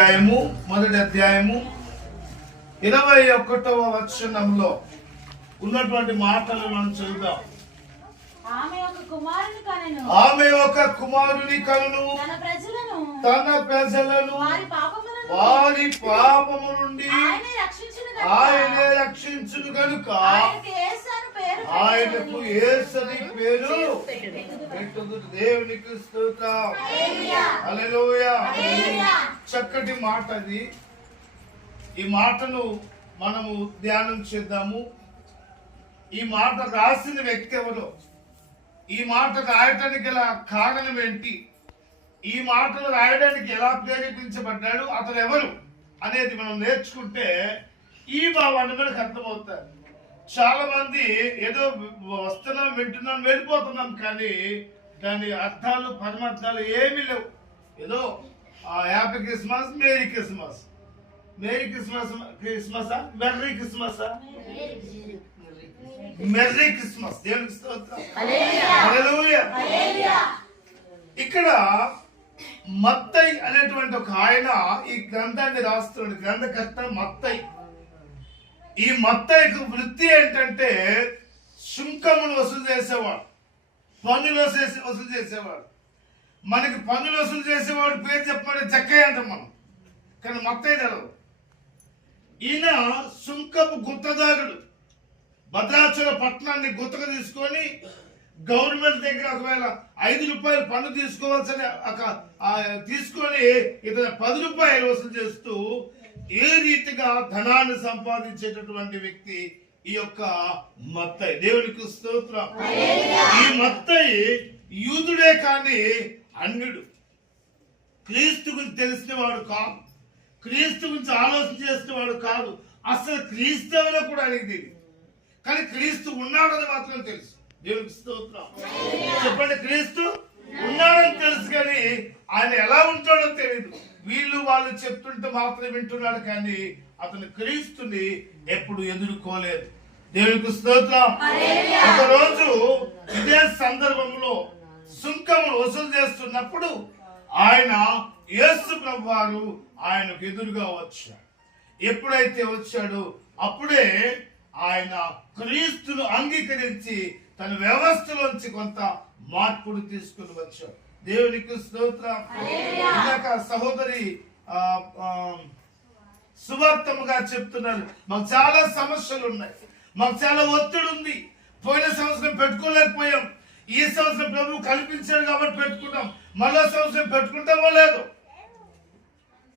మొదటి అధ్యాయము 21వ వచనంలో ఉన్నటువంటి మాటలు మనం చదువుదాం. ఆమె ఒక కుమారుని కనును తన ప్రజలను వారి పాపము నుండి ఆయనే రక్షించును కనుక ఆయనకు యేసు అని పేరు పెట్టుదు. దేవునికి స్తోత్రం. హల్లెలూయా. చక్కటి మాట అది. ఈ మాటను మనము ధ్యానం చేద్దాము. ఈ మాట రాసిన వ్యక్తి ఎవరో, ఈ మాట రాయటానికి గల కారణం ఏంటి, ఈ మాటలు రాయడానికి ఎలా ప్రేరేపించబడ్డాడు, అతను ఎవరు అనేది మనం నేర్చుకుంటే ఈ భావాన్ని మనకు అర్థమవుతారు. చాలా మంది ఏదో వస్తున్నాం, వింటున్నాం, వెళ్ళిపోతున్నాం, కానీ దాని అర్థాలు పరమార్థాలు ఏమీ లేవు. ఏదో happy Christmas, merry Christmas, merry Christmas, క్రిస్మసా, మెర్రీ క్రిస్మసా, మెర్రీ క్రిస్మస్. దేవునికి స్తోత్రం. హల్లెలూయా. ఇక్కడ మత్తయి అనేటువంటి ఒక ఆయన ఈ గ్రంథాన్ని రాస్తున్నాడు. గ్రంథకర్త మత్తయి. ఈ మత్తయికి వృత్తి ఏంటంటే సుంకమును వసూలు చేసేవాడు, పన్నులు వసూలు చేసేవాడు. మనకి పన్నులు వసూలు చేసేవాడు పేరు చెప్పమంటే జక్కయ్య అంటాం మనం, కానీ మత్తయి తెలవు. ఈయన సుంకపు గుత్తదారుడు. భద్రాచల పట్టణాన్ని గుత్తగా తీసుకొని గవర్నమెంట్ దగ్గర ఒకవేళ 5 రూపాయలు పన్ను తీసుకోవాల్సిన తీసుకొని ఇతను 10 రూపాయలు వసూలు చేస్తూ ఏ రీతిగా ధనాన్ని సంపాదించేటటువంటి వ్యక్తి ఈ యొక్క మత్తయి. దేవునికి స్తోత్రం. ఈ మత్తయి యూదుడే కానీ అన్యుడు. క్రీస్తు గురించి తెలిసిన వాడు కాదు, క్రీస్తు గురించి ఆలోచన చేసిన వాడు కాదు. అసలు క్రీస్తు ఎవరో కూడా అడిగింది, కానీ క్రీస్తు ఉన్నాడని మాత్రం తెలుసు. దేవునికి స్తోత్రం. చెప్పండి, క్రీస్తు ఉన్నాడని తెలుసు, కానీ ఆయన ఎలా ఉంటాడో తెలియదు. వీళ్ళు వాళ్ళు చెప్తుంటే మాత్రం వింటున్నాడు, కానీ అతను క్రీస్తుని ఎప్పుడు ఎదుర్కోలేదు. దేవునికి స్తోత్రం. ఒకరోజు ఇదే సందర్భంలో సుంకమును వసూలు చేస్తున్నప్పుడు ఆయన యేసు ప్రభువారు ఆయనకు ఎదురుగా వచ్చాడు. ఎప్పుడైతే వచ్చాడో అప్పుడే ఆయన క్రీస్తును అంగీకరించి తన వ్యవస్థలోంచి కొంత మార్పును తీసుకుని వచ్చాడు. దేవునికి స్తోత్రం. ఇందాక సహోదరి సువార్తముగా చెప్తున్నారు, మాకు చాలా సమస్యలు ఉన్నాయి, మాకు చాలా ఒత్తిడి ఉంది. పోయిన సంవత్సరం పెట్టుకోలేకపోయాం, ఈ సంవత్సరం ప్రభు కల్పించాడు కాబట్టి పెట్టుకున్నాం, మళ్ళా సంవత్సరం పెట్టుకుంటామో లేదో